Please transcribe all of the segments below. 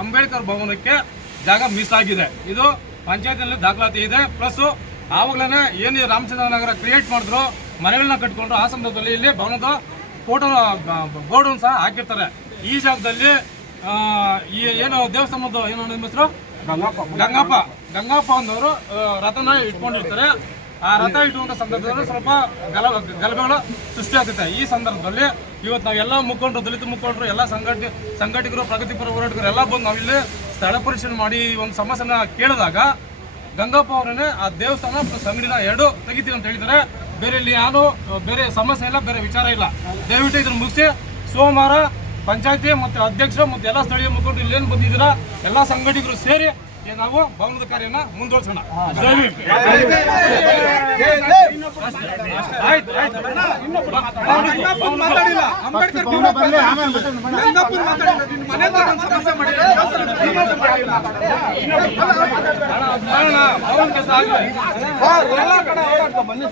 ಅಂಬೇಡ್ಕರ್ ಭವನಕ್ಕೆ ಜಾಗ ಮೀಸಲಾಗಿದೆ. ಇದು ಪಂಚಾಯತ್ನಲ್ಲಿ ದಾಖಲಾತಿ ಇದೆ. ಪ್ಲಸ್ ಆವಾಗಲೇ ಏನು ರಾಮಚಂದ್ರ ನಗರ ಕ್ರಿಯೇಟ್ ಮಾಡಿದ್ರು ಮನೆಗಳನ್ನ ಕಟ್ಕೊಂಡ್ರು ಆ ಸಂದರ್ಭದಲ್ಲಿ ಇಲ್ಲಿ ಭವನದ ಫೋಟೋ ಬೋರ್ಡ್ ಸಹ ಹಾಕಿರ್ತಾರೆ. ಈ ಜಾಗದಲ್ಲಿ ಆ, ಈ ಏನು ದೇವಸ್ಥಾನದ ಏನು ಹೆಸರು? ಗಂಗಪ್ಪ. ಗಂಗಪ್ಪ. ಅನ್ನೋರು ರಥನ ಇಟ್ಕೊಂಡಿರ್ತಾರೆ. ಆ ರಥ ಇಟ್ಟುವಂಥ ಸಂದರ್ಭದಲ್ಲಿ ಸ್ವಲ್ಪ ಗಲ ಗಲಭೆಗಳು ಸೃಷ್ಟಿ ಆಗ್ತೈತೆ ಈ ಸಂದರ್ಭದಲ್ಲಿ ಇವತ್ತು ನಾವೆಲ್ಲ ಮುಖಂಡರು, ದಲಿತ ಮುಖಂಡರು, ಎಲ್ಲ ಸಂಘಟಿ ಸಂಘಟಕರು ಪ್ರಗತಿಪರ ಹೋರಾಟಗಾರರು ಎಲ್ಲ ಬಂದು ನಾವಿಲ್ಲಿ ಸ್ಥಳ ಪರಿಶೀಲನೆ ಮಾಡಿ ಈ ಒಂದು ಸಮಸ್ಯೆನ ಕೇಳಿದಾಗ ಗಂಗಪ್ಪ ಅವರನ್ನೇ ಆ ದೇವಸ್ಥಾನ ಪ್ಲಸ್ ಅಂಗಡಿನ ಎರಡು ತೆಗಿತೀವಿ ಅಂತ ಹೇಳಿದರೆ ಬೇರೆ ಇಲ್ಲಿ ಯಾರು ಬೇರೆ ಸಮಸ್ಯೆ ಇಲ್ಲ, ಬೇರೆ ವಿಚಾರ ಇಲ್ಲ. ದಯವಿಟ್ಟು ಇದನ್ನು ಮುಗಿಸಿ. ಸೋಮವಾರ ಪಂಚಾಯತಿ ಮತ್ತು ಅಧ್ಯಕ್ಷರು ಮತ್ತು ಎಲ್ಲ ಸ್ಥಳೀಯ ಮುಖಂಡರು ಇಲ್ಲೇನು ಬಂದಿದ್ದೀರಾ? ಎಲ್ಲ ಸಂಘಟಕರು ಸೇರಿ ನಾವು ಭವನದ ಕಾರ್ಯನ ಮುಂದುವರ್ಸೋಣ. ಬನ್ನಿ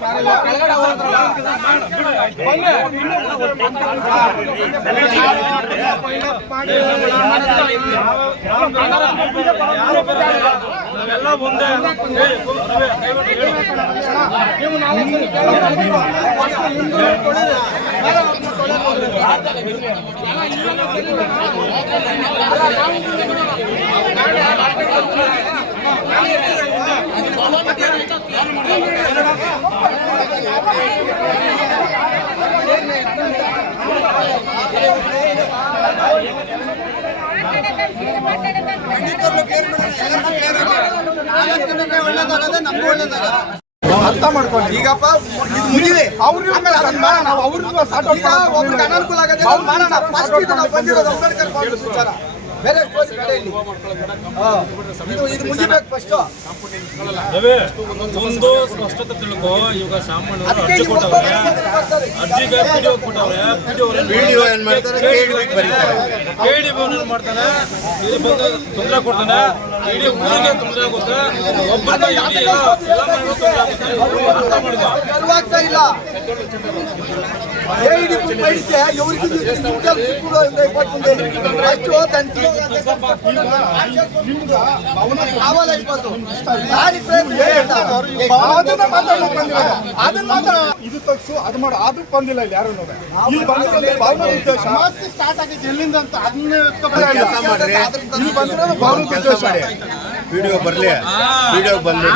ಸಾರ್, ಇಲ್ಲ ಕೆಳಗಡೆ ಹೋದ್ರೆ ನಾವೆಲ್ಲ ಮುಂದೆ ಅರ್ಥ ಮಾಡ್ಕೊಂಡು. ಈಗಪ್ಪ, ಇದು ಮುಗಿದೆ ಅವ್ರ ಆಮೇಲೆ ಅದನ್ನ ಮಾಡೋಣ ಔಟ್ ಒಬ್ರಿಗೆ ಅನಾನುಕೂಲ ಆಗದೆ ಮಾಡೋಣ ಫಸ್ಟ್ ನಾವು ಬಂದಿರೋದು ಅಂಬೇಡ್ಕರ್ ವಿಚಾರ. ಬೇರೆ ಬೇಡ ಇಲ್ಲಿ ಇದು ಇದು ಮುಗಿಬೇಕು ಫಸ್ಟ್ ರವಿ, ಒಂದು ಸ್ಪಷ್ಟತೆ ತಿಳ್ಕೊ. ಇವಾಗ ಸಾಮಾನ್ಯ ಅರ್ಜಿ ಕೊಟ್ಟವ್ರೆ. ಅರ್ಜಿಗೆ ವಿಡಿಯೋ ಕೊಟ್ಟವ್ರೆ ಪಿಡಿಒ ಏನ್ ಮಾಡ್ತಾರೆ? ಕೇಳಿ ಏನ್ ಮಾಡ್ತಾನೆ ಇಲ್ಲಿ ಬಂದು ತೊಂದರೆ ಕೊಡ್ತಾನೆ. ಇಡೀ ಊರಿಗೆ ತೊಂದರೆ ಆಗುತ್ತೆ. ಒಬ್ಬರಿಂದ ಇಡೀ ಎಲ್ಲ ಎಲ್ಲ ಮನೆಗೂ ತೊಂದರೆ ಇದು ತಗ್ಸು ಅದು ಮಾಡು. ಅದಕ್ಕೆ ಬಂದಿಲ್ಲ ಇಲ್ಲಿ ಯಾರು ಇಲ್ಲಿ ಬಂದಿರೋದೇ ಭಾವನ ಉದ್ದೇಶ. ಸ್ಟಾರ್ಟ್ ಆಗಿದ್ದು ಎಲ್ಲಿಂದ ಅಂತ ಅದನ್ನ ಇಲ್ಲಿ ಬಂದಿರೋದು ಭಾವನ ಉದ್ದೇಶ. ವಿಡಿಯೋ ಬರಲಿ. ವಿಡಿಯೋ ಬರಲಿ.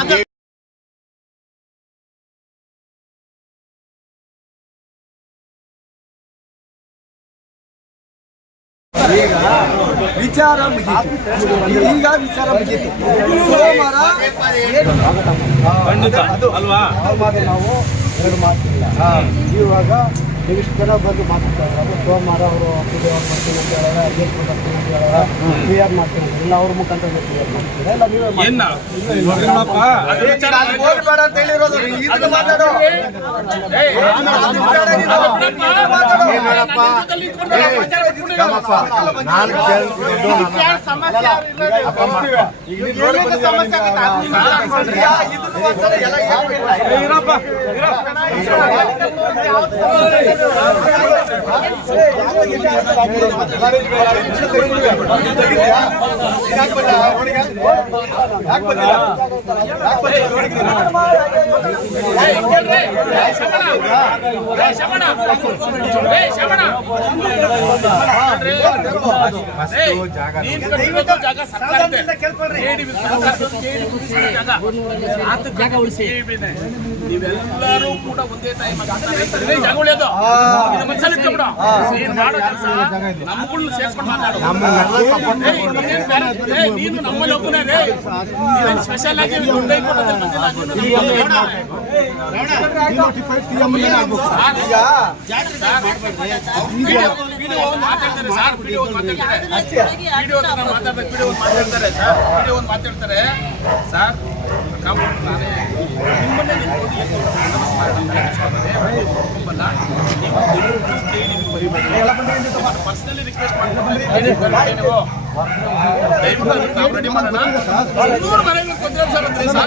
ಈಗ ವಿಚಾರ ಮುಗಿತು ಈಗ ವಿಚಾರ ಮುಗಿತು ಸೋಮವಾರ ಖಂಡಿತ ಅಲ್ವಾ? ನಾವು ಎರಡು ಮಾತಿಲ್ಲ. ಇವಾಗ ಇಷ್ಟು ಜನ ಬಂದು ಮಾತಾಡ್ತಾರೆ. ಸೋಮವಾರ ಅವರು ಪೂಜೆ ಅವ್ರು ಮಾಡ್ತೀನಿ ಅಂತ ಅಧ್ಯಕ್ಷರು ಬರ್ತೀನಿ ಅಂತ ಹೇಳೋಣ ಕ್ಲಿಯರ್ ಮಾಡ್ತೀನಿ ಅಂತ ಇಲ್ಲ ಅವ್ರ ಮುಖಾಂತರ ಕ್ಲಿಯರ್ ಮಾಡ್ತೀರಾ. ಇಲ್ಲ ನೀವೇ ಮಾಡಿ. ಏನ ನೋಡಪ್ಪ ನೀವೆಲ್ಲರೂ ಕೂಡ ಒಂದೇ ಜಾಗ ಉಳಿಯೋದು ಇಟ್ಕೊಂಡ್ಬಿಡು. ನೀನ್ ನಮ್ಗಳ್ನ ಸೇರ್ಸ್ಕೊಂಡು ಮಾತಾಡು ನಮ್ಮಲ್ಲಿ ಒಬ್ಬನೇ ಸ್ಪೆಷಲ್ ಆಗಿ ದುಡ್ಡು ಮಾತಾಡ್ತಾರೆ ಸರ್ ವಿಡಿಯೋ ಒಂದು ಮಾತಾಡ್ತಾರೆ. ವಿಡಿಯೋ ನಾನು ಮಾತಾಡ್ಬೇಕು ವಿಡಿಯೋ ಒಂದು ಮಾತಾಡ್ತಾರೆ ಸರ್ ವಿಡಿಯೋ ಒಂದು ಮಾತಾಡ್ತಾರೆ. ಸರ್ ಕಾಂಪೌಂಡ್ ನಾನೇ ನಿಮ್ಮನ್ನೇ ಪರ್ಸನಲಿ ರಿಕ್ವೆಸ್ಟ್ ನೀವು ದಯವಿಟ್ಟು ನಾವು ರೆಡಿ ಮಾಡೋಣ. ನೂರು ಮನೆಗಳು ಕೊಂದ್ರೆ ಸರ್ ಅಂದ್ರೆ ಸರ್